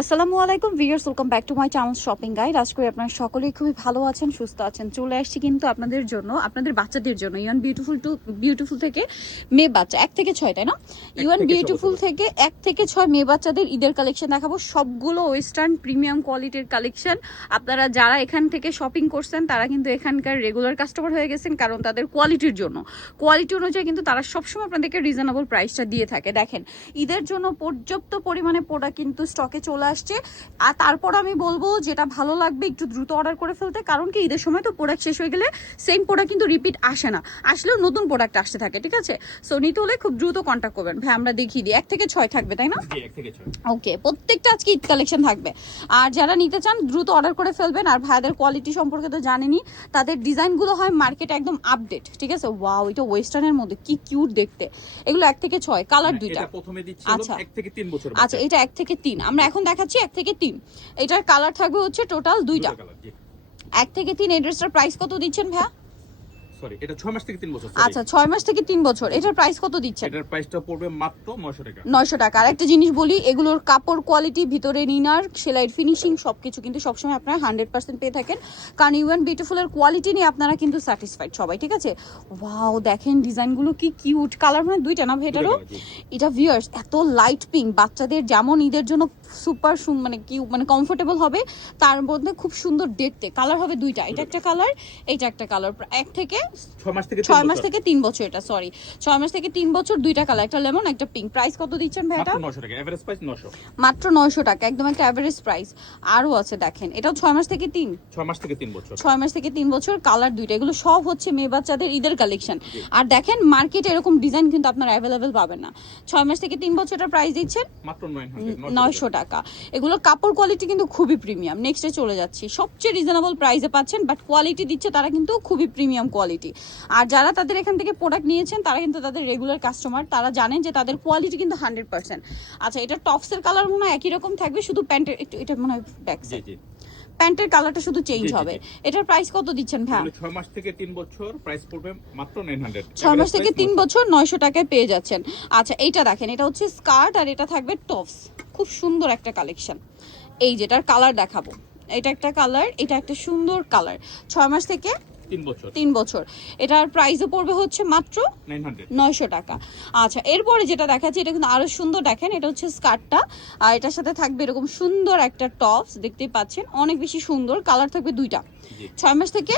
আসসালামু আলাইকুম viewers, welcome back to my channel shopping guide. আশা করি আপনারা সকলেই খুবই ভালো আছেন, সুস্থ আছেন। চলে আসছি কিন্তু আপনাদের জন্য, আপনাদের বাচ্চাদের জন্য ইউএন বিউটিফুল থেকে মেয়ে বাচ্চা 1 থেকে 6, তাই না? ইউএন বিউটিফুল থেকে 1 থেকে 6 মেয়ে বাচ্চাদের ঈদের কালেকশন দেখাবো। সবগুলো ওয়েস্টার্ন প্রিমিয়াম কোয়ালিটির কালেকশন। আপনারা যারা এখান থেকে শপিং করছেন তারা কিন্তু এখানকার রেগুলার কাস্টমার হয়ে গেছেন, কারণ তাদের কোয়ালিটির জন্য, কোয়ালিটি অনুযায়ী কিন্তু তারা সবসময় আপনাদেরকে রিজনেবল প্রাইসটা দিয়ে থাকে। দেখেন, ঈদের জন্য পর্যাপ্ত পরিমাণে প্রোডাক্ট কিন্তু স্টকে চলে আসছে। আর তারপর আমি বলবো যেটা ভালো লাগবে একটু দ্রুত অর্ডার করে ফেলতে, কারণ কি ঈদের সময় তো প্রোডাক্ট শেষ হয়ে গেলে সেম প্রোডাক্ট কিন্তু রিপিট আসে না, আসলেও নতুন প্রোডাক্ট আসতে থাকে। ঠিক আছে, সো নিতে হলে খুব দ্রুত কন্ট্যাক্ট করবেন। ভাই আমরা দেখিয়ে দিই, 1 থেকে 6 থাকবে, তাই না? ওকে, প্রত্যেকটা আজকে ঈদ কালেকশন থাকবে। আর যারা নিতে চান দ্রুত অর্ডার করে ফেলবেন। আর ভাইদের কোয়ালিটি সম্পর্কে তো জানেনই, তাদের ডিজাইনগুলো হয় মার্কেটে একদম আপডেট। ঠিক আছে, ওয়াও, এটা ওয়েস্টার্নের মধ্যে কি কিউট দেখতে। এগুলো 1 থেকে 6, কালার দুইটা। আচ্ছা 1 থেকে 3 বছর। আচ্ছা, এটা 1 থেকে 3, আমরা এখন দেখাচ্ছি 1 থেকে 3। এটার কালার থাকবে হচ্ছে টোটাল দুইটা। 1 থেকে 3। এই ড্রেসটার প্রাইস কত দিচ্ছেন ভাইয়া? সরি, এটা 6 মাস থেকে 3 বছর। আচ্ছা, 6 মাস থেকে 3 বছর। এটার প্রাইস কত দিচ্ছেন? এটার প্রাইসটা পড়বে মাত্র 900 টাকা। 900 টাকা। আর একটা জিনিস বলি, এগুলোর কাপড় কোয়ালিটি, ভিতরে ইনার, সেলাইয়ের ফিনিশিং সবকিছু কিন্তু সবসময় আপনারা 100% পেয়ে থাকেন, কারণ ইউএন বিউটিফুলের কোয়ালিটি নিয়ে আপনারা কিন্তু স্যাটিসফাইড সবাই। ঠিক আছে, ওয়াও, দেখেন ডিজাইনগুলো কি কিউট। কালার মানে দুইটা না ভাই এটারও? এটা ভিউয়ার্স এত লাইট পিঙ্ক, বাচ্চাদের যেমন ঈদের জন্য সুপার মানে কি মানে কমফোর্টেবল হবে, তার মধ্যে খুব সুন্দর দেখতে। কালার হবে দুইটা, এটা একটা কালার, এটা একটা কালার। 1 থেকে 6 মাস থেকে 3 বছর। এটা সরি, 6 মাস থেকে 3 বছর, দুইটা কালার, একটা লেমন একটা পিঙ্ক। প্রাইস কত দিচ্ছেন ভাই এটা? মাত্র 900 টাকা, এভারেজ প্রাইস 900। মাত্র 900 টাকা, একদম একটা এভারেজ প্রাইস। আরো আছে দেখেন, এটাও 6 মাস থেকে 3। 6 মাস থেকে 3 বছর। 6 মাস থেকে 3 বছর, কালার দুইটা। এগুলো সব হচ্ছে মেয়ে বাচ্চাদের ঈদের কালেকশন। আর দেখেন, মার্কেটে এরকম ডিজাইন কিন্তু আপনারা অ্যাভেলেবেল পাবেন না। 6 মাস থেকে 3 বছরের প্রাইস দিচ্ছেন মাত্র 900 টাকা। এগুলো কাপড় কোয়ালিটি কিন্তু খুবই প্রিমিয়াম। নেক্সটে চলে যাচ্ছি, সবচেয়ে রিজনেবল প্রাইসে পাচ্ছেন, বাট কোয়ালিটি দিচ্ছে তারা কিন্তু খুবই প্রিমিয়াম কোয়ালিটি। আর যারা তাদের এখান থেকে প্রোডাক্ট নিয়েছেন তারা কিন্তু তাদের রেগুলার কাস্টমার, তারা জানেন যে তাদের কোয়ালিটি কিন্তু 100%। আচ্ছা, এটা টপসের কালার মনে হয় একই রকম থাকবে, শুধু প্যান্টের একটু, এটা মনে হয় ব্যাক সাইড, প্যান্টের কালারটা শুধু চেঞ্জ হবে। এটার প্রাইস কত দিচ্ছেন ভাই? 6 মাস থেকে 3 বছর, প্রাইস পড়বে মাত্র 900। 6 মাস থেকে 3 বছর 900 টাকায় পেয়ে যাচ্ছেন। আচ্ছা, এইটা দেখেন, এটা হচ্ছে স্কার্ট আর এটা থাকবে টপস। খুব সুন্দর একটা কালেকশন। এই যেটার কালার দেখাবো, এটা একটা কালার, এটা একটা সুন্দর কালার। 6 মাস থেকে 3 বছর। এটার প্রাইসও পড়বে হচ্ছে মাত্র 900 টাকা। আচ্ছা, এরপরে যেটা দেখাচ্ছি এটা কিন্তু আরো সুন্দর। দেখেন, এটা হচ্ছে স্কার্টটা, আর এটার সাথে থাকবে এরকম সুন্দর একটা টপস, দেখতেই পাচ্ছেন অনেক বেশি সুন্দর। কালার থাকবে দুইটা। 6 মাস থেকে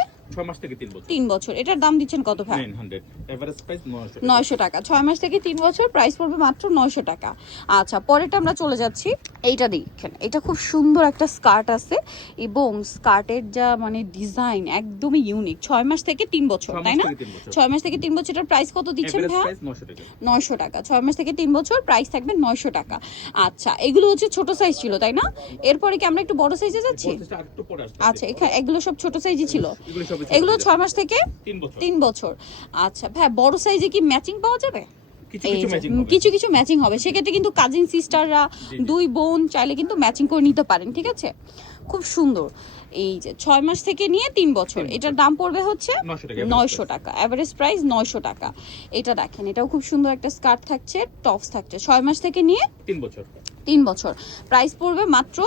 3 বছর। এটার দাম দিচ্ছেন কত ভাই? 900, এভারেজ প্রাইস 900 টাকা। 6 মাস থেকে 3 বছর, প্রাইস পড়বে মাত্র 900 টাকা। আচ্ছা, পরেরটা আমরা চলে যাচ্ছি। এইটা দেখেন, এটা খুব সুন্দর একটা স্কার্ট আছে, এবং স্কার্টের যা মানে ডিজাইন একদমই ইউনিক। 6 মাস থেকে 3 বছর, তাই না? 6 মাস থেকে 3 বছর। এটার প্রাইস কত দিচ্ছেন ভাই? 900 টাকা। 6 মাস থেকে 3 বছর, প্রাইস থাকবে 900 টাকা। আচ্ছা, এগুলো হচ্ছে ছোট সাইজ ছিল, তাই না? এরপরে কি আমরা একটু বড় সাইজে যাচ্ছি? আচ্ছা, এগুলো সব ছোট সাইজই ছিল। এগুলো 6 মাস থেকে 3 বছর। আচ্ছা ভাই, বড় সাইজে কি ম্যাচিং পাওয়া যাবে? কিছু কিছু ম্যাচিং হবে, সেক্ষেত্রে কিন্তু কাজিন সিস্টাররা, দুই বোন চাইলে কিন্তু ম্যাচিং করে নিতে পারেন। ঠিক আছে, খুব সুন্দর। এই যে 6 মাস থেকে নিয়ে 3 বছর, এটার দাম পড়বে হচ্ছে 900 টাকা, এভারেজ প্রাইস 900 টাকা। এটা দেখেন, এটাও খুব সুন্দর একটা স্কার্ট থাকছে, টপস থাকছে। 6 মাস থেকে নিয়ে 3 বছর, প্রাইস পড়বে মাত্র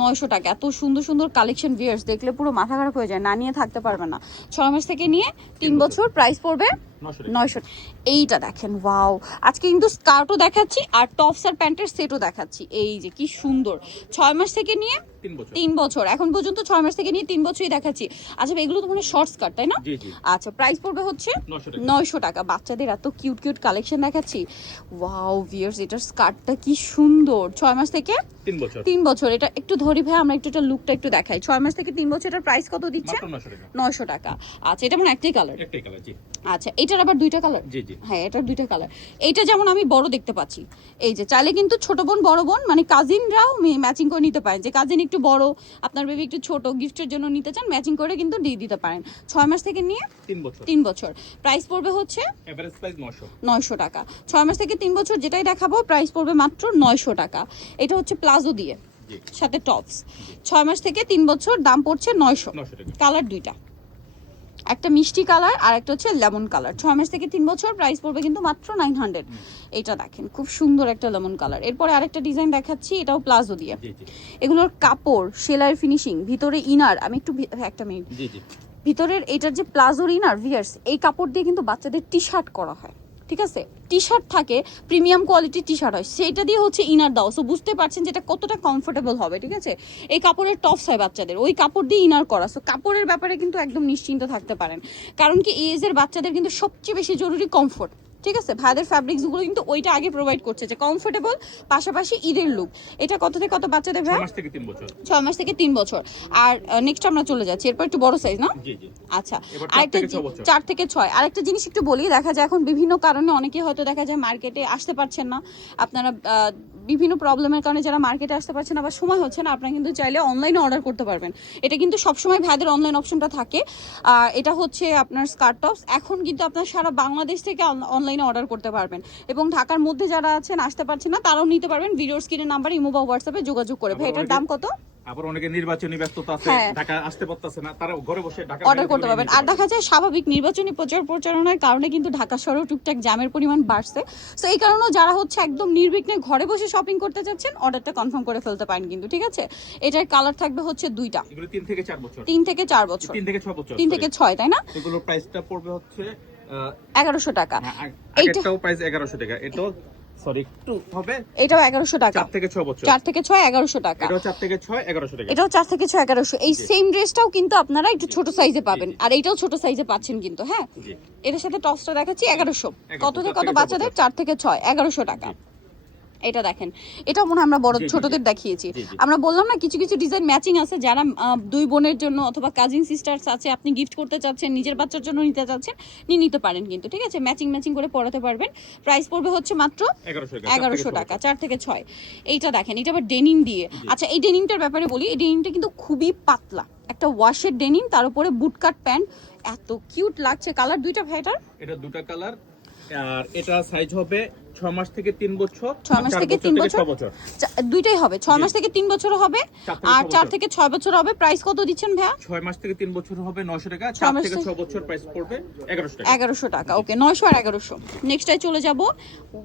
900 টাকা। এত সুন্দর সুন্দর কালেকশন ভিউয়ার্স, দেখলে পুরো মাথা খারাপ হয়ে যায়, না নিয়ে থাকতে পারবে না। 6 মাস থেকে নিয়ে 3 বছর, প্রাইস পড়বে 900। এইটা দেখেন, ওয়াও, আজকে কিন্তু স্কার্টও দেখাচ্ছি আর টপস আর প্যান্টের সেটও দেখাচ্ছি। এই যে কি সুন্দর, 6 মাস থেকে নিয়ে 3 বছর। এখন পর্যন্ত 6 মাস থেকে নিয়ে 3 বছরই দেখাচ্ছি। আচ্ছা, এগুলো তো মানে শর্ট স্কার্ট, তাই না? আচ্ছা, প্রাইস পড়বে হচ্ছে 900 টাকা। বাচ্চাদের এত কিউট কিউট কালেকশন দেখাচ্ছি। ওয়াও ভিউয়ার্স, এটার স্কার্টটা কি সুন্দর। 6 মাস থেকে 3 বছর। এটা একটু ধরি ভাই, আমরা একটু এটা লুকটা একটু দেখাই। 6 মাস থেকে 3 বছর, এটার প্রাইস কত দিচ্ছে? 900 টাকা। আচ্ছা, এটা মানে একটাই কালার? আচ্ছা, এটার আবার দুইটা কালার? হ্যাঁ, এটার দুইটা কালার। এইটা যেমন আমি বড় দেখতে পাচ্ছি, এই যে চাইলে কিন্তু ছোট বোন বড় বোন মানে কাজিনরাও ম্যাচিং করে নিতে পারেন। যে কাজিন একটু বড়, আপনার বেবি একটু ছোট, গিফটের জন্য নিতে চান, ম্যাচিং করে কিন্তু দিয়ে দিতে পারেন। 6 মাস থেকে নিয়ে 3 বছর, প্রাইস পড়বে হচ্ছে এভারেজ প্রাইস 900 টাকা। 6 মাস থেকে 3 বছর যেটাই দেখাবো, প্রাইস পড়বে মাত্র 900 টাকা। এটা হচ্ছে প্লাজো দিয়ে সাথে টপস। 6 মাস থেকে 3 বছর, দাম পড়ছে 900। কালার দুইটা। একটা মিষ্টি কালার আর একটা হচ্ছে লেমন কালার। 6 মাস থেকে 3 বছর, প্রাইস পড়বে কিন্তু মাত্র 900। এটা দেখেন খুব সুন্দর একটা লেমন কালার। এরপরে আরেকটা ডিজাইন দেখাচ্ছি, এটাও প্লাজো দিয়ে। জি জি এগুলোর কাপড়, সেলাই ফিনিশিং, ভিতরে ইনার, আমি একটু একটা মিনিট, জি জি ভিতরের এটার যে প্লাজোর ইনার ভিয়ার্স, এই কাপড় দিয়ে কিন্তু বাচ্চাদের টি শার্ট করা হয়, ঠিক আছে? টি শার্ট থাকে, প্রিমিয়াম কোয়ালিটির টি শার্ট হয়, সেইটা দিয়ে হচ্ছে ইনার দাও। সো বুঝতে পারছেন যে এটা কতটা কমফোর্টেবল হবে, ঠিক আছে? এই কাপড়ের টপস হয় বাচ্চাদের, ওই কাপড় দিয়ে ইনার করা। সো কাপড়ের ব্যাপারে কিন্তু একদম নিশ্চিন্ত থাকতে পারেন, কারণ কি এই এজের বাচ্চাদের কিন্তু সবচেয়ে বেশি জরুরি কমফোর্ট, ঠিক আছে? ভাইদের ফ্যাব্রিক্সগুলো কিন্তু ওইটা আগে প্রোভাইড করছে, যে কমফোর্টেবল পাশাপাশি ঈদের লুক। এটা কত থেকে কত বাচ্চাদের ভাই? 6 মাস থেকে 3 বছর। 6 মাস থেকে 3 বছর। আর নেক্সট আমরা চলে যাচ্ছি, এরপর একটু বড় সাইজ না? জি জি আচ্ছা, এবার 4 আরেকটা থেকে 6 বছর। 4 থেকে 6। আরেকটা জিনিস একটু বলি, দেখা যায় এখন বিভিন্ন কারণে অনেকে হয়তো দেখা যায় মার্কেটে আসতে পারছেন না, আপনারা বিভিন্ন প্রবলেমের কারণে যারা মার্কেটে আসতে পারছেন না বা সময় হচ্ছে না, আপনারা কিন্তু চাইলে অনলাইনে অর্ডার করতে পারবেন। এটা কিন্তু সবসময় ভাইদের অনলাইন অপশনটা থাকে। আর এটা হচ্ছে আপনার স্কার্ট টপস, এখন কিন্তু আপনার সারা বাংলাদেশ থেকে অনলাইনে অর্ডার করতে পারবেন, এবং ঢাকার মধ্যে যারা আছেন আসতে পারছেন না তারাও নিতে পারবেন ভিডিওর স্ক্রিনের নাম্বার, ইমো বা হোয়াটসঅ্যাপে যোগাযোগ করে। ভাই এটার দাম কত? আবার অনেকে নির্বাচনী ব্যস্ততা আছে, হ্যাঁ। ঢাকা আসতে পারতেছে না, তারা ঘরে বসে ঢাকা অর্ডার করতে পারবেন। আর দেখা যায় স্বাভাবিক নির্বাচনী প্রচারণার কারণে কিন্তু ঢাকা শহরে টুকটাক জ্যামের পরিমাণ বাড়ছে। সো এই কারণেও যারা হচ্ছে একদম নির্বিঘ্নে ঘরে বসে শপিং করতে চাচ্ছেন, অর্ডারটা কনফার্ম করে ফেলতে পারেন কিন্তু, ঠিক আছে? এটার কালার থাকবে হচ্ছে দুইটা, এগুলো 3 থেকে 4 বছর। 3 থেকে 4 বছর, 3 থেকে 6 বছর। 3 থেকে 6, তাই না? এগুলোর প্রাইসটা পড়বে হচ্ছে 1100 টাকা। এইটা আগেরটাও প্রাইস 1100 টাকা, এটাও সরি একটু হবে, এটাও 1100 টাকা। 4 থেকে 6 বছর। 4 থেকে 6 1100 টাকা। এটাও 4 থেকে 6 1100 টাকা। এটাও 4 থেকে 6 1100। এই সেম ড্রেসটাও কিন্তু আপনারা একটু ছোট সাইজে পাবেন, আর এইটাও ছোট সাইজে পাচ্ছেন কিন্তু, হ্যাঁ। জি এটার সাথে টপসটা দেখাচ্ছি 1100। কত থেকে 4 কত থেকে 6 বাচ্চাদের? 4 থেকে 6, 1100 টাকা। এটা দেখেন, এটা মনে হয় আমরা বড় জি, জি, ছোটদের দেখিয়েছি। জি, জি। আমরা বললাম না কিছু কিছু ডিজাইন ম্যাচিং আছে, যারা দুই বোনের জন্য অথবা কাজিন সিস্টার্স আছে, আপনি গিফট করতে চাচ্ছেন, নিজের বাচ্চার জন্য নিতে চাচ্ছেন, নিয়ে নিতে পারেন কিন্তু, ঠিক আছে? ম্যাচিং ম্যাচিং করে পরাতে পারবেন। প্রাইস পড়বে হচ্ছে মাত্র 1100 টাকা, 4 থেকে 6। এইটা দেখেন, এটা আবার ডেনিম দিয়ে। আচ্ছা, এই ডেনিমটার ব্যাপারে বলি, এই ডেনিমটা কিন্তু খুবই পাতলা, একটা ওয়াশের ডেনিম, তার উপরে বুটকাট প্যান্ট, এত কিউট লাগছে। কালার দুইটা ভাইটার, এটা দুটো কালার, আর এটা সাইজ হবে 6 মাস থেকে 3 বছর, 6 মাস থেকে 3 বছর, 6 বছর। দুইটাই হবে। 6 মাস থেকে 3 বছর হবে, 4 থেকে আর 6 4 বছর। থেকে 6 বছর হবে। প্রাইস কত দিচ্ছেন ভাইয়া? 6 মাস থেকে 3 বছর হবে 900 টাকা, 6 4 মাস থেকে থেকে- 6 বছর প্রাইস পড়বে 1100 টাকা। 1100 টাকা, ওকে। 900 আর 1100। নেক্সটটাই চলে যাব।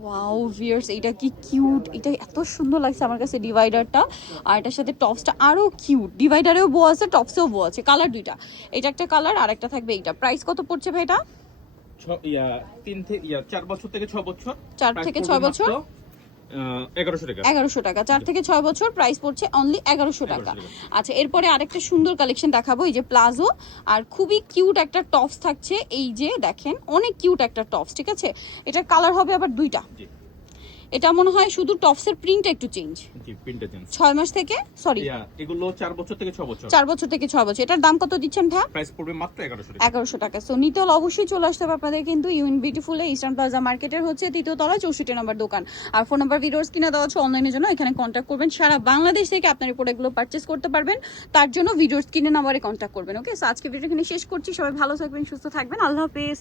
ওয়াও ভিউয়ার্স, এটা কি কিউট, এটা এত সুন্দর লাগছে আমার কাছে ডিভাইডারটা, আর এটার সাথে টপসটা আরো কিউট। ডিভাইডারেও বো আছে, টপসেও বো আছে, কালার দুইটা। এটা একটা কালার আর একটা থাকবে এইটা। প্রাইস কত পড়ছে ভাই এটা? 4 বছর থেকে 6 বছর, 4 price থেকে পড়বে 6 বছর, মাত্র, 1100 টাকা। 1100 টাকা। 4 থেকে 6 বছর, প্রাইস পড়ছে অনলি 1100 টাকা। 1100 টাকা। আচ্ছা, এরপরে আরেকটা সুন্দর কালেকশন দেখাবো, এই যে প্লাজো, আর খুবই কিউট একটা টপস থাকছে। এই যে দেখেন, অনেক কিউট একটা টপস, ঠিক আছে? এটার কালার হবে আবার দুইটা। জি এটা মনে হয় শুধু টপসের প্রিন্ট একটু চেঞ্জ। জি প্রিন্টটা চেঞ্জ। 6 মাস থেকে, সরি, এগুলো 4 বছর থেকে 6 বছর, 4 বছর থেকে 6 বছর। এটার দাম কত দিচ্ছেন ভাই? প্রাইস পড়বে মাত্র 1100 টাকা। 1100 টাকা। সো নিতে হলে অবশ্যই চলে আসতে হবে আপনাদের কিন্তু ইউন বিউটিফুলে, ইস্টার্ন প্লাজা মার্কেটের হচ্ছে 3য় তলায় 64 নম্বর দোকান। আর ফোন নাম্বার ভিডিওস কিনে দেওয়া হচ্ছে অনলাইনের জন্য, এখানে কন্ট্যাক্ট করবেন। সারা বাংলাদেশ থেকে আপনার এই প্রোডাক্টগুলো পারচেস করতে পারবেন, তার জন্য ভিডিওস কিনে নাম্বারে কন্ট্যাক্ট করবেন। ওকে, সো আজকে ভিডিও এখানে শেষ করছি। সবাই ভালো থাকবেন, সুস্থ থাকবেন, আল্লাহ হাফেজ।